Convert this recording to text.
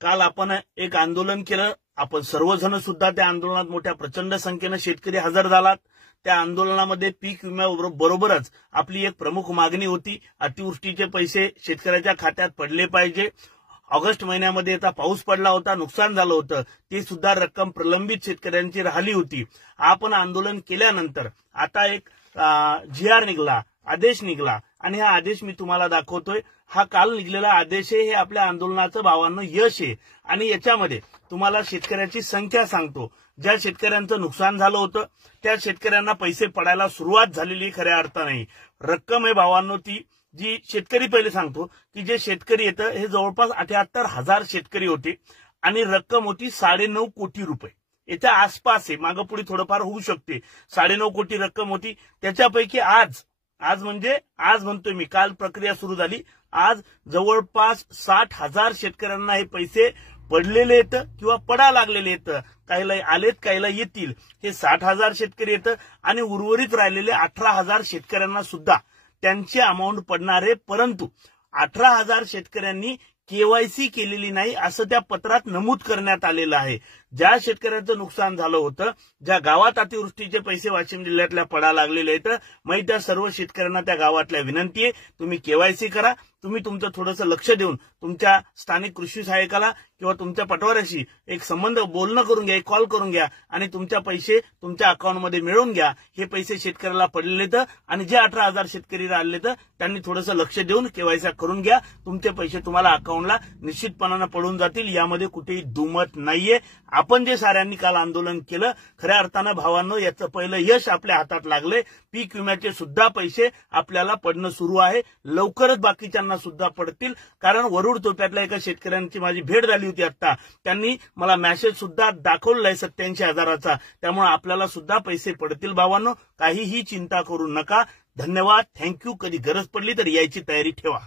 काल आपण एक आंदोलन केलं. आपण सर्वजण सुद्धा त्या आंदोलनात मोठ्या प्रचंड संख्येने शेतकरी हजर झालात. त्या आंदोलनामध्ये पीक विम्याबरोबरच आपली एक प्रमुख मागणी होती, अतिवृष्टीचे पैसे शेतकऱ्याच्या खात्यात पडले पाहिजे. ऑगस्ट महिन्यामध्ये आता पाऊस पडला होता, नुकसान झालं होतं, ती सुद्धा रक्कम प्रलंबित शेतकऱ्यांची राहिली होती. आपण आंदोलन केल्यानंतर आता एक GR निघाला, आदेश निघाला आणि हा आदेश मी तुम्हाला दाखवतोय. हा काल निघलेला आदेश आहे. हे आपल्या आंदोलनाचं भावांनो यश आहे आणि याच्यामध्ये तुम्हाला शेतकऱ्याची संख्या सांगतो. ज्या शेतकऱ्यांचं नुकसान झालं होतं त्या शेतकऱ्यांना पैसे पडायला सुरुवात झालेली खऱ्या अर्थाने रक्कम आहे भावांनो. ती जी शेतकरी पहिले सांगतो की जे शेतकरी येतं हे जवळपास 78,000 शेतकरी होते आणि रक्कम होती 9.5 कोटी रुपये. याच्या आसपास आहे, मागं पुढे थोडंफार होऊ शकते. 9.5 कोटी रक्कम होती. त्याच्यापैकी आज म्हणतोय मी, काल प्रक्रिया सुरू झाली. आज जवळपास 60,000 शेतकऱ्यांना हे पैसे पडलेले आहेत किंवा पडा लागलेले आहेत. काहीला आलेत, काहीला येतील. हे 60,000 शेतकरी येतं आणि उर्वरित राहिलेले 18,000 शेतकऱ्यांना सुद्धा त्यांची अमाऊंट पडणार आहे. परंतु 18,000 शेतकऱ्यांनी KYC केलेली नाही असं त्या पत्रात नमूद करण्यात आलेलं आहे. ज्या शेतकऱ्यांचं नुकसान झालं होतं, ज्या गावात अतिवृष्टीचे पैसे वाशिम जिल्ह्यातल्या पडा लागलेले आहेत, मग त्या सर्व शेतकऱ्यांना त्या गावातल्या विनंती आहे, तुम्ही KYC करा. तुम्ही तुमचं थोडंसं लक्ष देऊन तुमच्या स्थानिक कृषी सहाय्यकाला किंवा तुमच्या पटवाऱ्याशी एक संबंध बोलणं करून घ्या, एक कॉल करून घ्या आणि तुमच्या पैसे तुमच्या अकाउंटमध्ये मिळवून घ्या. हे पैसे शेतकऱ्याला पडलेले आहेत आणि जे 18,000 शेतकरी राहिलेत त्यांनी थोडंसं लक्ष देऊन KYC करून घ्या. तुमचे पैसे तुम्हाला अकाउंटला निश्चितपणानं पडून जातील, यामध्ये कुठेही दुमत नाहीये. आपण जे साऱ्यांनी काल आंदोलन केलं, खऱ्या अर्थानं भावांनो याचं पहिलं यश आपल्या हातात लागलंय. पीक विम्याचे सुद्धा पैसे आपल्याला पडणं सुरू आहे. लवकरच बाकीच्यांना सुद्धा पडतील. कारण वरुड तोप्यातल्या एका शेतकऱ्यांची माझी भेट झाली होती आता. त्यांनी मला मेसेज सुद्धा दाखवलाय 87,000चा. त्यामुळे आपल्याला सुद्धा पैसे पडतील भावांनो, काहीही चिंता करू नका. धन्यवाद, थँक्यू. कधी गरज पडली तर यायची तयारी ठेवा.